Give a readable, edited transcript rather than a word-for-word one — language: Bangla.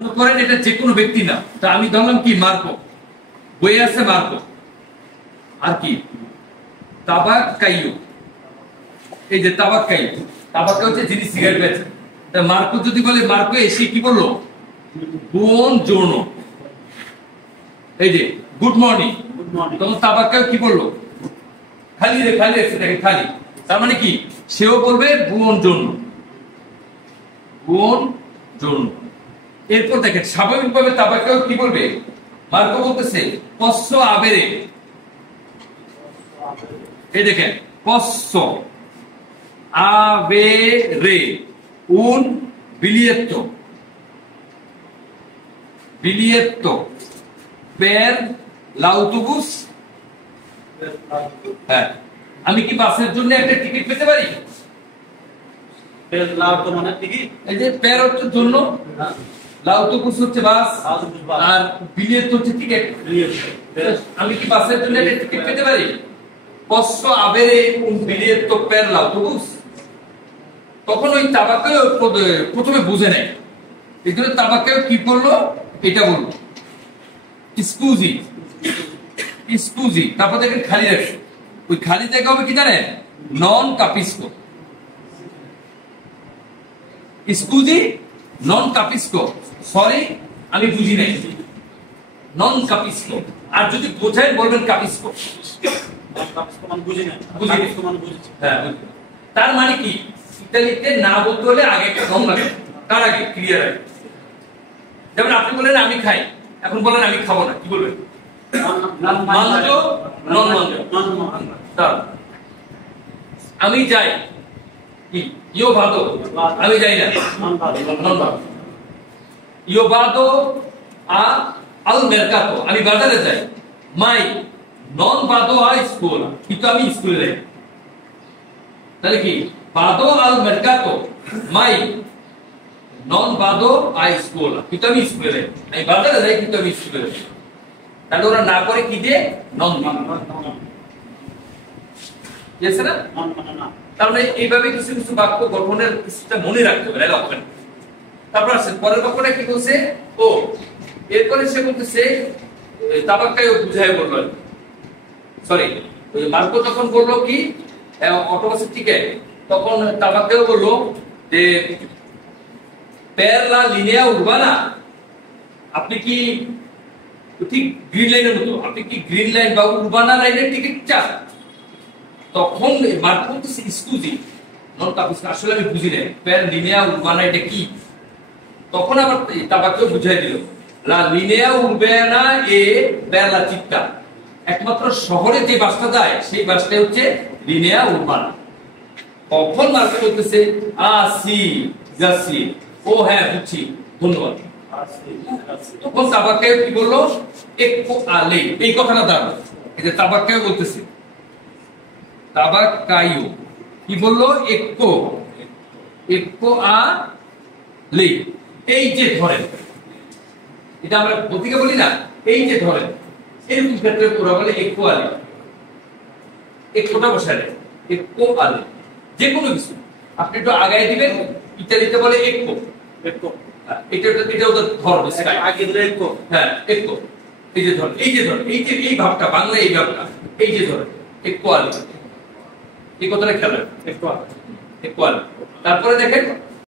করেন এটা যে কোনো ব্যক্তি না। তা আমি ধরলাম কি মার্কো, বইয়ে আছে মার্কো, আর কি তাবাক কাইয়ো, এই যে তাবাক কাইয়ো, তাবাক হচ্ছে যিনি সিগারেট বেচেন। তা মার্কো যদি বলে মার্কো এসে কি বললো, বুন জোনো, এই যে গুড মর্নিং, তখন তাবাক কি বললো, খালি রে খালি আছে দেখেন খালি, তার মানে কি সেও বলবে বুন জোনো, বুন জোনো। এরপর দেখেন স্বাভাবিকভাবে তাবাকেও কি বলবে, মার্কো বলতেছে পস্সো আবেরে, এই দেখেন পস্সো আবেরে un biglietto biglietto per l'autobus, হ্যাঁ আমি কি বাসের জন্য একটা টিকিট পেতে পারি? per l'auto মানে টিকিট, এই যে পের হচ্ছে জন্য, l'autobus হচ্ছে বাস, আর বিলিয়েট হচ্ছে টিকিট। আমি কি বাসের জন্য একটা টিকিট পেতে পারি? posso avere un biglietto per l'autobus? তখন ওই তাবাকে প্রথমে বুঝে নেয়, এই জন্য তাবাকে কি করলো, এটা বললো স্কুজি স্কুজি, তারপর দেখেন খালি রাখছে, ওই খালি জায়গা হবে কি জানেন, নন কাপিস্কো, স্কুজি নন কাপিস্কো, সরি আমি বুঝি নাই, নন কাপিস্কো। আর যদি বোঝায় বলবেন কাপিস্কো, মানে বুঝি না, বুঝি মানে বুঝেছি। হ্যাঁ বুঝি। তার মানে কি ইতালিতে না বলতে হলে আগে একটা নন লাগে, তার আগে ক্লিয়ার আগে। যেমন আপনি বলেন আমি খাই, এখন বলেন আমি খাবো না, কি বলবেন? মানজো নন মানজো। আমি যাই কি ইয়ো ভাদো, আমি যাই না, নন ভাদো। ইয়ো ভাদো আল মেরকাতো, আমি বাজারে যাই। মাই নন ভাদো আ স্কুল, কিন্তু আমি স্কুলে যাই। তাহলে কি ভাদো আল মেরকাতো, মাই নন ভাদো আ স্কুল, কিন্তু আমি স্কুলে যাই। আমি বাজারে যাই কিন্তু আমি স্কুলে যাই। তাহলে ওরা না করে কি দিয়ে, নন দিয়েছে না। তাহলে এইভাবে কিছু কিছু বাক্য গঠনের কিছুটা মনে রাখতে হবে, নাহলে হবে না। তারপর আসছে পরের বাক্যটা কি বলছে, ও এরপরে সে বলতেছে তাবাক্কাইও বুঝায় বললো, সরি ওই মার্কো যখন বললো কি অটোবাসের টিকিট, তখন তাবাক্কাইও বললো যে পের লা লিনিয়া উরবানা, আপনি কি ঠিক গ্রিন লাইনের মতো, আপনি কি গ্রিন লাইন বা উরবানা লাইনের টিকিট চান? তখন মার্কো বলতেছে স্কুজি নন কাপিস্কো, আসলে আমি বুঝি না পের লিনিয়া উরবানা এটা কি। তখন আবার তাবাক্কাইও বুঝাই দিল লা লিনিয়া উরবানা এ পের লা চিত্তা, একমাত্র শহরে যে বাসটা যায় সেই বাসটা হচ্ছে লিনিয়া উরবানা। তখন মার্কো বলতেছে আসি যাচ্ছি, ও হ্যাঁ বুঝছি, ধন্যবাদ। তখন তাবাক্কাইও কি বললো, একো আলে, এই কথাটা দাঁড়ানো, এই যে তাবাক্কাইও বলতেছে, তাবাক্কাইও কি বললো, একো একো আলে, এই যে ধরেন, এটা আমরা গতিকে বলি না, এই যে ধরেন, এরকম ক্ষেত্রে ওরা বলে একো আলে, একোটা বসালে একো আলে, যে কোনো কিছু আপনি একটু আগায় দিবেন, ইতালিতে বলে একো, এটা ওদের ধর্ম আগে ধরে একো, হ্যাঁ একো, এই যে ধরেন, এই যে ধরেন, এই যে এই ভাবটা বাংলা, এই ভাবটা, এই যে ধরেন একো আলে, এই কথাটা খেয়াল রাখবেন, একো আলে। তারপরে দেখেন